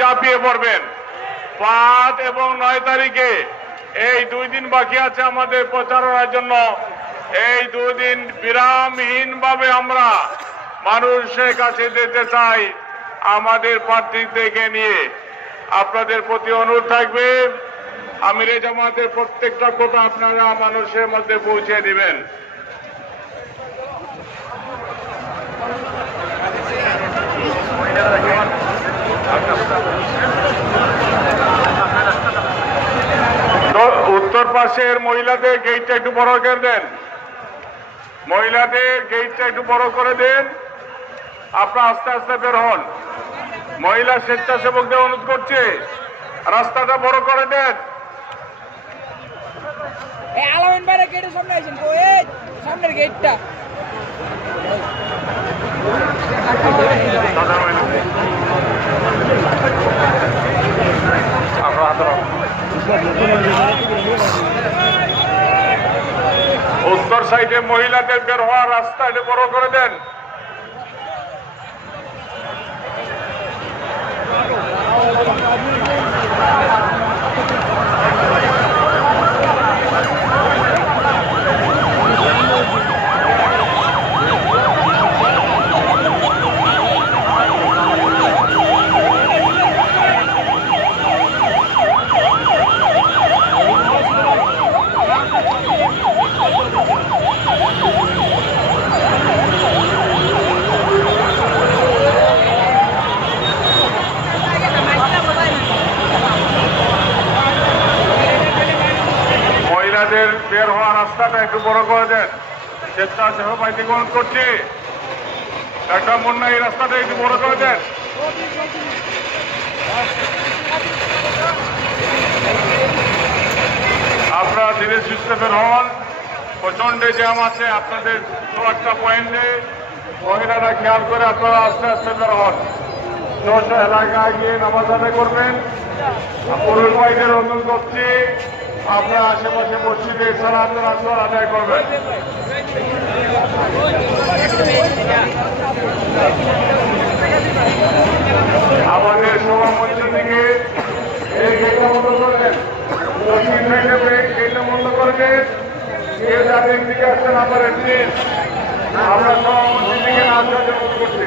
ঝাঁপিয়ে পড়বেন। 5 এবং 9 তারিখে এই 2 দিন বাকি আছে আমাদের প্রচারণার জন্য। এই 2 দিন বিরামহীন ভাবে আমরা মানুষের কাছে যেতে চাই আমাদের প্রার্থীদেরকে নিয়ে। আপনাদের প্রতি অনুরোধ থাকবে আমিরে জামাতের প্রত্যেকটা কথা আপনারা মানুষের মধ্যে পৌঁছে দিবেন। উত্তর পাশের মহিলাদের গেটটা একটু বড় করে দেন। মহিলাদের গেটটা একটু বড় করে দেন। আপনারা আস্তে আস্তে বের হন। মহিলা স্বেচ্ছাসেবকদের অনুরোধ করছে রাস্তাটা বড় করে দেন। আলামিন ভাইয়ের গেটের সামনে আছেন তো, এই সামনের গেটটা উত্তর সাইডে মহিলাদের বের হওয়ার রাস্তা এটা বড় করে দেন। বের হওয়ার রাস্তাটা একটু বড় করে দেন। স্বেচ্ছাসেবক ভাইকে অনুরোধ করছি একটা মুন্না এই রাস্তাটা একটু বড় করে দেন। আপনারা ধীরে সুস্থে বের হন। প্রচন্ড জ্যাম আছে আপনাদের একটা পয়েন্টে। মহিলারা খেয়াল করে আপনারা আস্তে আস্তে বের হন। এলাকায় গিয়ে নামাজ আদায় করবেন। পুরুষ ভাইদের অনুরোধ করছি আপনারা আশেপাশে মসজিদে সালাতের আসর আদায় করবেন। আমাদের সভামঞ্চ থেকে এই গেটটা বন্ধ করবেন। গেটটা বন্ধ করবেন। কেউ যাদের দিকে আসছেন আমার প্লিজ আমরা সভামঞ্চ থেকে আসার জন্য করছি।